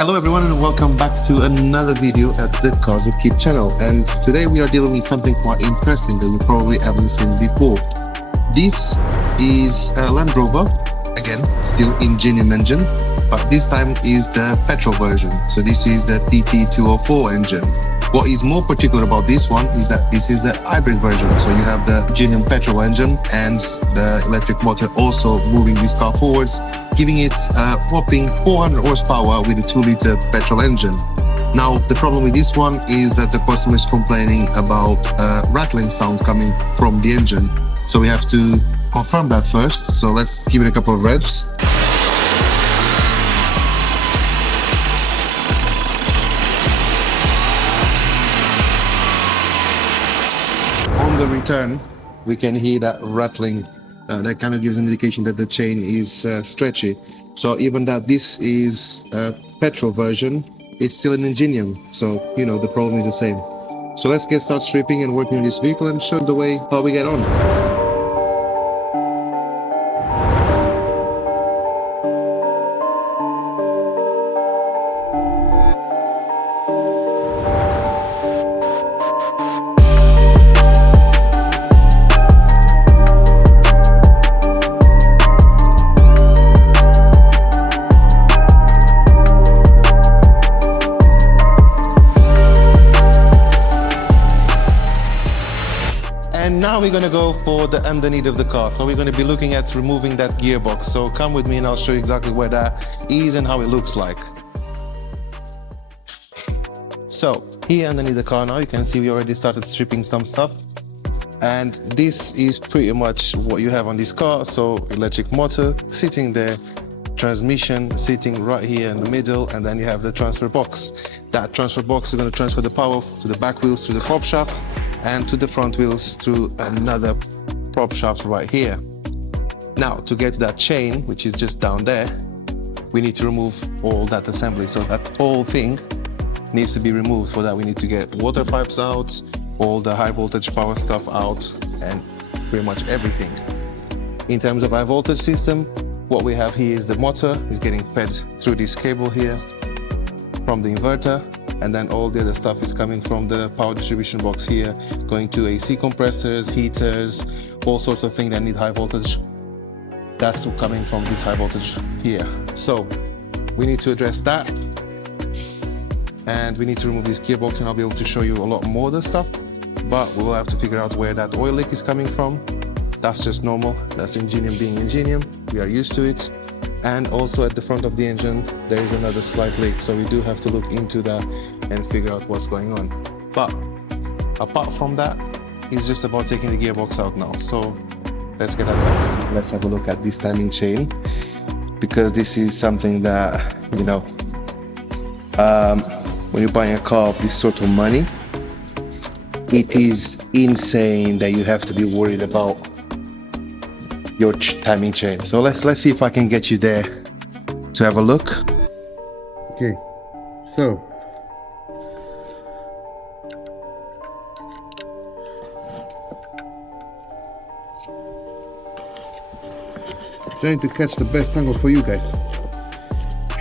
Hello everyone and welcome back to another video at the Upkeep channel, and today we are dealing with something quite interesting that you probably haven't seen before. This is a Land Rover, again still Ingenium engine, but this time is the petrol version. So this is the PT204 engine. What is more particular about this one is that this is the hybrid version. So you have the Ingenium petrol engine and the electric motor also moving this car forwards, giving it a whopping 400 horsepower with a 2-liter petrol engine. Now, the problem with this one is that the customer is complaining about a rattling sound coming from the engine. So we have to confirm that first. So let's give it a couple of revs. On the return, we can hear that rattling. That kind of gives an indication that the chain is stretchy. So even that this is a petrol version, it's still an Ingenium. So, you know, the problem is the same. So let's get started stripping and working on this vehicle and show the way how we get on. And now we're going to go for the underneath of the car. So we're going to be looking at removing that gearbox. So come with me and I'll show you exactly where that is and how it looks like. So here underneath the car now, you can see we already started stripping some stuff. And this is pretty much what you have on this car. So electric motor sitting there, transmission sitting right here in the middle, and then you have the transfer box. That transfer box is going to transfer the power to the back wheels through the prop shaft and to the front wheels through another prop shaft right here. Now, to get to that chain, which is just down there, we need to remove all that assembly. So that whole thing needs to be removed. For that, we need to get water pipes out, all the high voltage power stuff out, and pretty much everything. In terms of high voltage system, what we have here is the motor is getting fed through this cable here from the inverter, and then all the other stuff is coming from the power distribution box here, going to AC compressors, heaters, all sorts of things that need high voltage. That's coming from this high voltage here. So we need to address that, and we need to remove this gearbox, and I'll be able to show you a lot more of the stuff, but we will have to figure out where that oil leak is coming from. That's just normal. That's Ingenium being Ingenium. We are used to it. And also at the front of the engine, there is another slight leak. So we do have to look into that and figure out what's going on. But apart from that, it's just about taking the gearbox out now. So let's get at it. Let's have a look at this timing chain, because this is something that, you know, when you're buying a car of this sort of money, it is insane that you have to be worried about your timing chain. So let's see if I can get you there to have a look. Okay, so trying to catch the best angle for you guys.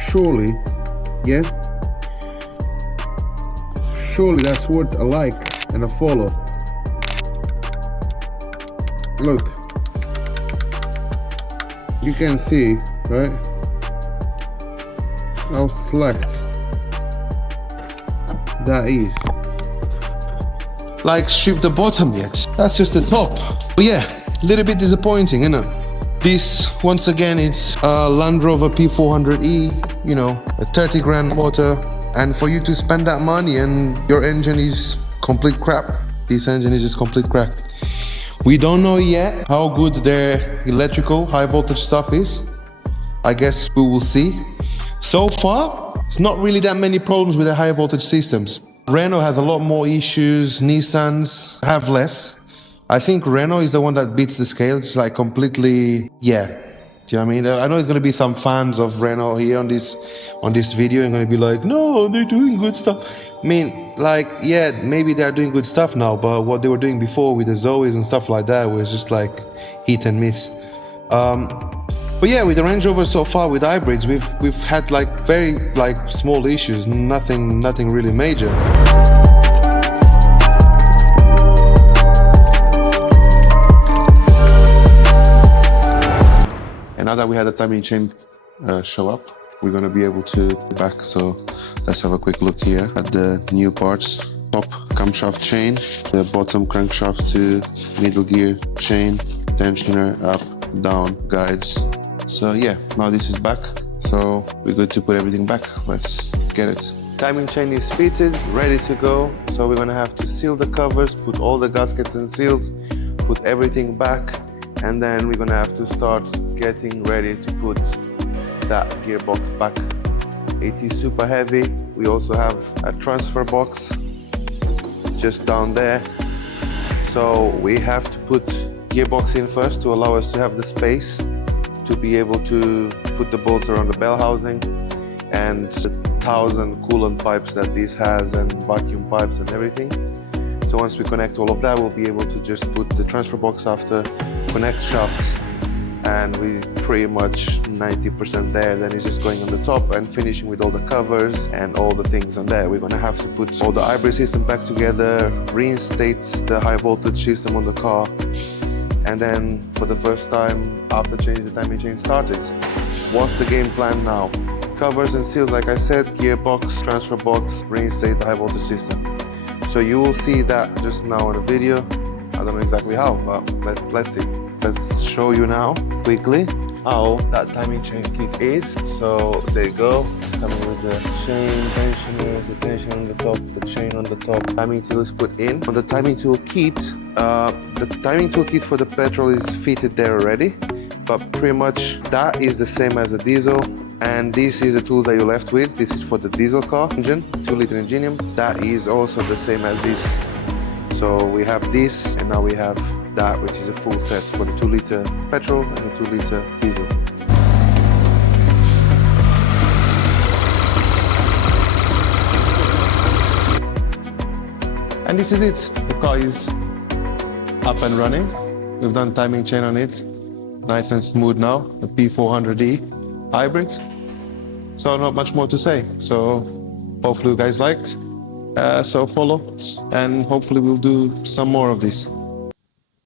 Surely, yeah, surely that's worth a like and a follow. Look, you can see, right, how slacked that is. Like, strip the bottom yet, that's just the top. But yeah, a little bit disappointing, isn't it? This, once again, it's a Land Rover P400e, you know, a 30 grand motor, and for you to spend that money and your engine is complete crap. This engine is just complete crap. We don't know yet how good their electrical high voltage stuff is. I guess we will see. So far, it's not really that many problems with the high voltage systems. Renault has a lot more issues, Nissans have less. I think Renault is the one that beats the scale. It's like completely, yeah. Do you know what I mean? I know there's gonna be some fans of Renault here on this video and gonna be like, no, they're doing good stuff. I mean, like, yeah, maybe they're doing good stuff now, but what they were doing before with the Zoes and stuff like that was just like hit and miss. But yeah, with the Range Rover so far with hybrids, we've had like very small issues, nothing really major. And now that we had the timing chain show up, we're going to be able to back. So let's have a quick look here at the new parts. Top camshaft chain, the bottom crankshaft to middle gear chain, tensioner, up, down, guides. So yeah, now this is back. So we're good to put everything back. Let's get it. Timing chain is fitted, ready to go. So we're going to have to seal the covers, put all the gaskets and seals, put everything back. And then we're gonna have to start getting ready to put that gearbox back. It is super heavy. We also have a transfer box just down there. So we have to put gearbox in first to allow us to have the space to be able to put the bolts around the bell housing and the 1,000 coolant pipes that this has and vacuum pipes and everything. So once we connect all of that, we'll be able to just put the transfer box after, connect shafts, and we pretty much 90% there. Then it's just going on the top and finishing with all the covers and all the things on there. We're gonna have to put all the hybrid system back together, reinstate the high voltage system on the car, and then for the first time after changing the timing chain started. What's the game plan now? Covers and seals, like I said, gearbox, transfer box, reinstate the high voltage system. So you will see that just now on the video. I don't know exactly how, but let's see. Let's show you now quickly how that timing chain kit is. So there you go. It's coming with the chain, tensioners, the tension on the top, the chain on the top. Timing tool is put in. On the timing tool kit, the timing tool kit for the petrol is fitted there already, but pretty much that is the same as the diesel. And this is the tools that you're left with. This is for the diesel car engine, 2-liter Ingenium. That is also the same as this. So we have this, and now we have that, which is a full set for the 2-liter petrol and the 2-liter diesel. And this is it. The car is up and running. We've done timing chain on it. Nice and smooth now. The P400e hybrid. So not much more to say. So hopefully you guys liked. So follow, and hopefully we'll do some more of this.